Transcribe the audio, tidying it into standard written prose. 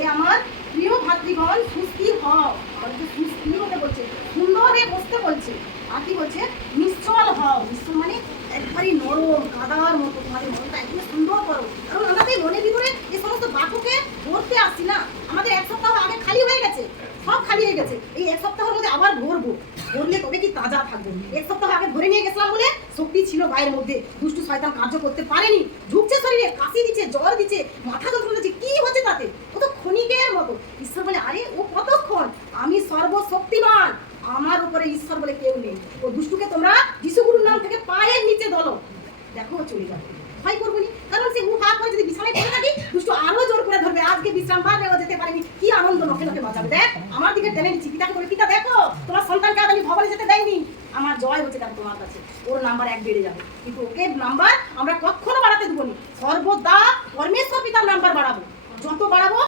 এ আমার প্রিয় ভাতৃগণ সুস্থির হও, বলছে সুস্থির হতে বলছে, সুন্দর হয়ে বসতে বলছে। আর কি বলছে? নিশ্চল হও। নিশ্চল মানে একবারই নরম কাদার মতো, তোমাদের মনটা একদম সুন্দর করো। কারণ আমাদের মনের ভিতরে যে সমস্ত বাক্যকে ভরতে আসছি না, আমাদের এক সপ্তাহ আগে খালি হয়ে গেছে, সব খালি হয়ে গেছে। এই এক সপ্তাহের মধ্যে আবার ভরবো, ভরলে তবে কি তাজা থাকবো। এক সপ্তাহ আগে ভরে নিয়ে গেছিলাম বলে শক্তি ছিল গায়ের মধ্যে, দুষ্টু শয়তান কার্য করতে পারেনি। ঝুঁকছে শরীরে, কাশি দিচ্ছে, জ্বর দিচ্ছে, মাথা যন্ত্রণা দিচ্ছে, কি হচ্ছে তাতে? ও তো ক্ষণিকের মতো। ঈশ্বর বলে, আরে ও কতক্ষণ, আমি সর্বশক্তিমান, আমার উপরে ঈশ্বর বলে কেউ নেই। ও দুষ্টুকে তোমরা যিশুগুরুর নাম থেকে পায়ের নিচে ধরো, দেখো চলে যাবে। ভয় করবো নি, কারণ সে হা করে যদি বিছানায় পড়ে থাকি, দুষ্টু আরো জোর করে ধরবে। আজকে বিশ্রাম বার নেওয়া যেতে পারেনি, কি আনন্দ নখে নখে বাজাবে। দেখ আমার দিকে টেনে নিচ্ছি, পিতাকে বলে, পিতা দেখো তোমার সন্তানকে আজ আমি ভবনে যেতে দেয়নি, আমার জয় হচ্ছে দেখো তোমার কাছে। ওর নাম্বার 1 বেড়ে যাবে, কিন্তু ওকে নাম্বার আমরা কখনো বাড়াতে দেবো নি। সর্বদা পরমেশ্বর পিতার নাম্বার বাড়াবো, যত বাড়াবো